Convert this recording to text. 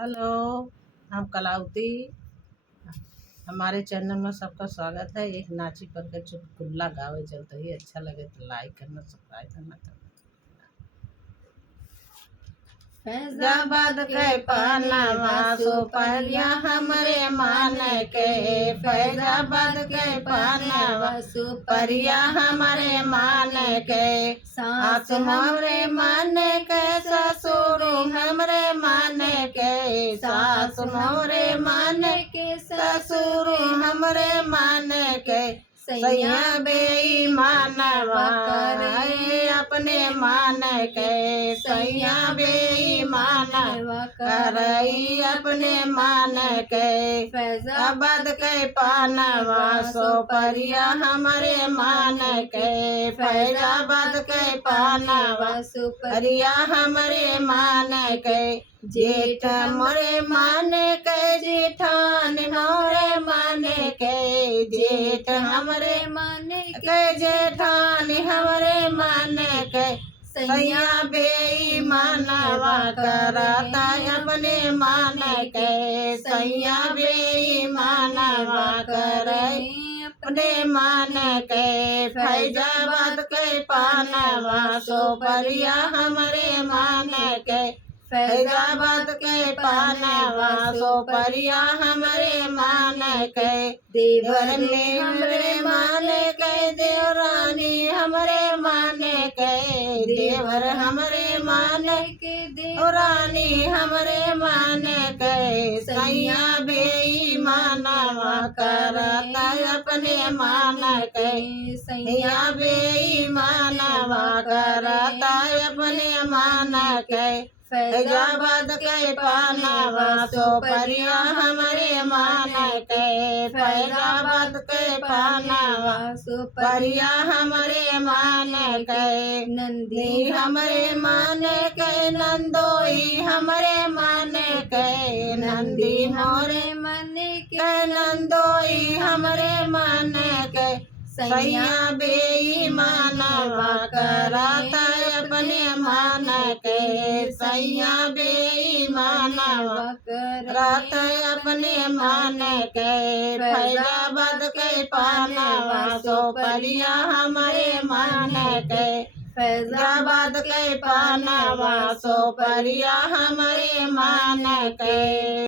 Hello, हम कलावती। हमारे channel में सबका स्वागत है। एक नाची पर के चुटकुला गावे चलते ही अच्छा लगे तो लाइक करना, सब्सक्राइब करना। फैजाबाद के पानवा सुपरिया हमरे मान के, फैजाबाद के पानवा सुपरिया हमरे मान के, सास हमरे मान के, ससुर हमरे मान के, सास हमरे मान के, ससुर हमरे मान के, सैया बेईमानवा करे अपने मान के, सैया बेईमानवा करई अपने मान के, फैजाबाद के पानवा सुपरिया हमरे मान के, फैजाबाद के पानवा सुपरिया हमरे मान के, जेठ मोरे मान के, जेठान मोरे मान के, जेठ हमरे मान के, जेठान हमरे मान के, सैया बेईमानवा करता अपने मान के, सैया बेईमानवा करई अपने मान के, फैजाबाद के पानवा सुपरिया हमरे मान के, फैजाबाद के पानवा सुपरिया हमरे मान के, देवर में हमरे मान के, देवरानी हमरे मान के, देवर हमरे मान के, देवरानी हमरे मान के, सैया बेईमानवा करता अपने मान के, सैया बेईमानवा करता अपने मान के, फैजाबाद के पानवा सुपरिया हमरे मान के, फैजाबाद के पानवा सुपरिया हमरे मान के, नंदी हमरे मान के, नंदोई हमरे मान के, नंदी मोरे मन के, नंदोई हमरे मान के, सैया बेईमानवा करता अपने मान के, सैया बेईमानवा करता अपने मान के, फैजाबाद के पानवा सुपरिया हमरे मान के, फैजाबाद के पानवा सुपरिया हमरे मान के।